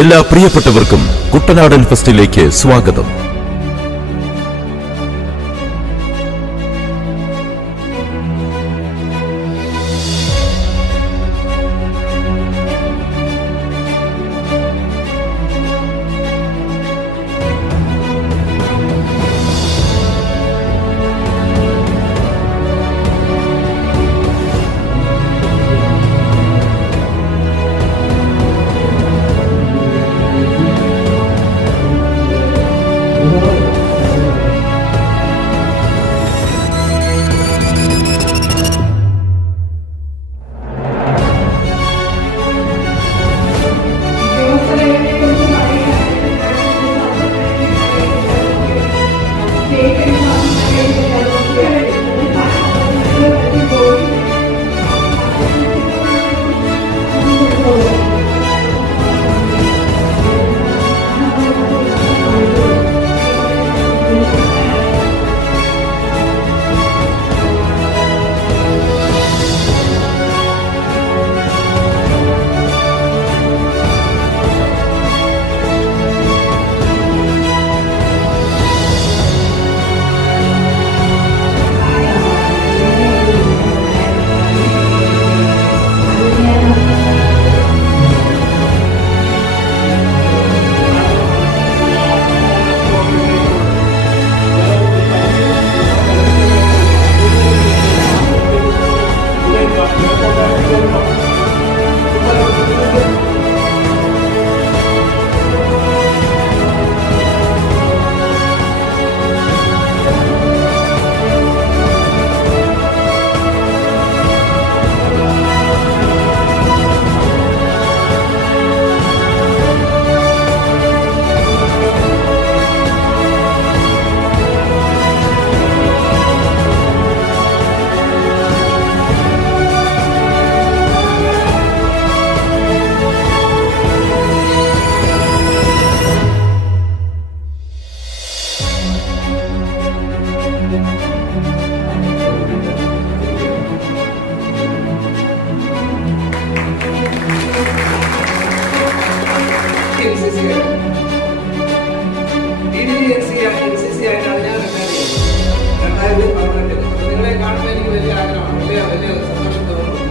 എല്ലാ പ്രിയപ്പെട്ടവർക്കും കുട്ടനാടൻ ഫെസ്റ്റിലേക്ക് സ്വാഗതം. നിങ്ങളെ കാണുമ്പോൾ എനിക്ക് വലിയ ആഗ്രഹമാണ്, വലിയ സന്തോഷം തോന്നുന്നു.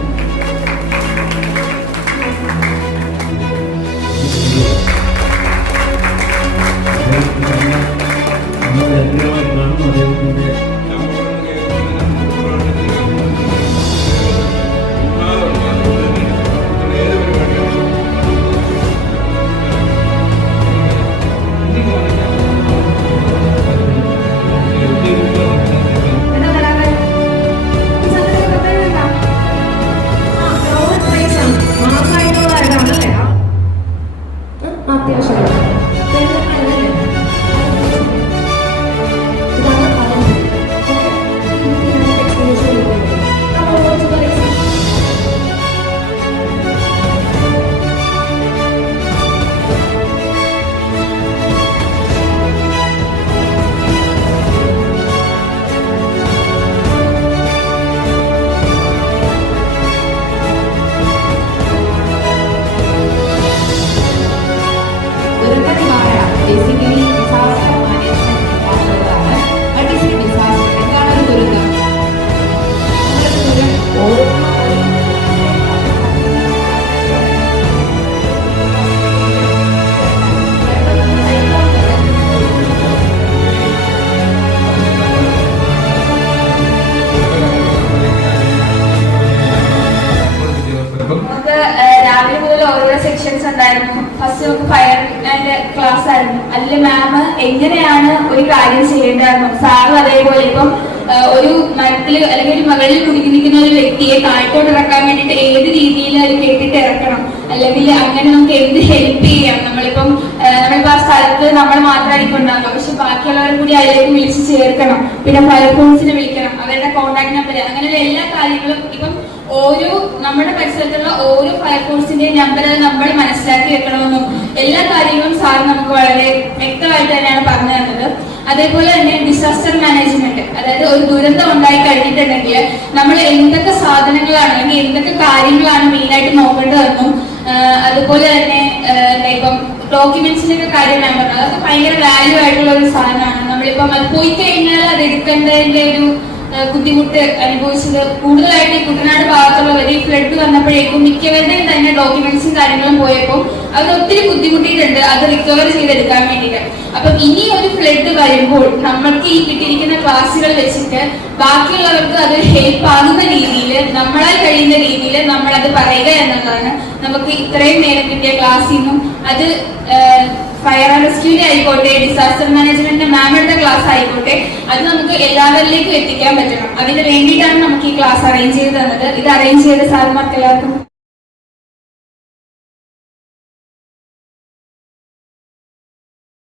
രാവിലെ മുതൽ ഓരോ സെക്ഷൻസ് ഉണ്ടായിരുന്നു. ഫസ്റ്റ് നമുക്ക് ഫയർ ആൻഡ് ക്ലാസ് ആയിരുന്നു. അതിൽ മാം എങ്ങനെയാണ് ഒരു കാര്യം ചെയ്യേണ്ടതെന്നും സാറും അതേപോലെ ഇപ്പം ഒരു മരത്തിൽ അല്ലെങ്കിൽ ഒരു മകളിൽ കുടുങ്ങിയിരിക്കുന്ന ഒരു വ്യക്തിയെ താഴോട്ട് ഇറക്കാൻ വേണ്ടിയിട്ട് ഏത് രീതിയിൽ അത് കേട്ടിട്ട് ഇറക്കണം, അല്ലെങ്കിൽ അങ്ങനെ നമുക്ക് എന്ത് ഹെൽപ്പ് ചെയ്യാം. നമ്മളിപ്പം ആ സ്ഥലത്ത് നമ്മൾ മാത്രമായിരിക്കും ഉണ്ടാകുക, പക്ഷെ ബാക്കിയുള്ളവരെ കൂടി അതിലേക്ക് വിളിച്ച് ചേർക്കണം. പിന്നെ ഫയർഫോഴ്സിനെ വിളിക്കണം, അവരുടെ കോൺടാക്ട് നമ്പർ, അങ്ങനെയുള്ള എല്ലാ കാര്യങ്ങളും ഇപ്പം ഓരോ നമ്മുടെ പരിസരത്തുള്ള ഓരോ ഫയർഫോഴ്സിന്റെയും നമ്പർ നമ്മൾ മനസ്സിലാക്കി വെക്കണമെന്നും എല്ലാ കാര്യങ്ങളും സാർ നമുക്ക് വളരെ വ്യക്തമായിട്ട് തന്നെയാണ് പറഞ്ഞു തന്നത്. അതേപോലെ തന്നെ ഡിസാസ്റ്റർ മാനേജ്മെന്റ്, അതായത് ഒരു ദുരന്തം ഉണ്ടായി കഴിഞ്ഞിട്ടുണ്ടെങ്കിൽ നമ്മൾ എന്തൊക്കെ സാധനങ്ങളാണ് അല്ലെങ്കിൽ എന്തൊക്കെ കാര്യങ്ങളാണ് മെയിനായിട്ട് നോക്കേണ്ടതെന്നും അതുപോലെ തന്നെ ഇപ്പം ഡോക്യുമെന്റ്സിന്റെ ഒക്കെ കാര്യം ഞാൻ പറഞ്ഞത് അതൊക്കെ ഭയങ്കര വാല്യൂ ആയിട്ടുള്ള ഒരു സാധനമാണ്. നമ്മളിപ്പം അത് പോയി കഴിഞ്ഞാൽ അത് എടുക്കേണ്ടതിന്റെ ഒരു ബുദ്ധിമുട്ട് അനുഭവിച്ചത് കൂടുതലായിട്ട് ഈ കുട്ടനാട് ഭാഗത്തുള്ളവർ ഈ ഫ്ലഡ് വന്നപ്പോഴേക്കും മിക്കവരുടെയും തന്നെ ഡോക്യുമെന്റ്സും കാര്യങ്ങളും പോയപ്പോൾ അവർ ഒത്തിരി ബുദ്ധിമുട്ടിയിട്ടുണ്ട് അത് റിക്കവർ ചെയ്തെടുക്കാൻ വേണ്ടിയിട്ട്. അപ്പം ഇനി ഒരു ഫ്ലഡ് വരുമ്പോൾ നമ്മൾക്ക് ഈ കിട്ടിയിരിക്കുന്ന ക്ലാസ്സുകൾ വെച്ചിട്ട് ബാക്കിയുള്ളവർക്ക് അത് ഹെൽപ്പ് ആകുന്ന രീതിയിൽ നമ്മളാൽ കഴിയുന്ന രീതിയിൽ നമ്മളത് പറയുക എന്നുള്ളതാണ് നമുക്ക് ഇത്രയും നേരം കിട്ടിയ ക്ലാസ്സിൽ നിന്നും. അത് ഫയർ ആൻഡ് റെസ്ക്യൂവിന്റെ ആയിക്കോട്ടെ, ഡിസാസ്റ്റർ മാനേജ്മെന്റിന്റെ മാമിന്റെ ക്ലാസ് ആയിക്കോട്ടെ, അത് നമുക്ക് എല്ലാവരിലേക്കും എത്തിക്കാൻ പറ്റണം. അതിന് വേണ്ടിയിട്ടാണ് നമുക്ക് ഈ ക്ലാസ് അറേഞ്ച് ചെയ്ത് തന്നത്. ഇത് അറേഞ്ച് ചെയ്ത സാറുമാർക്ക് എല്ലാവർക്കും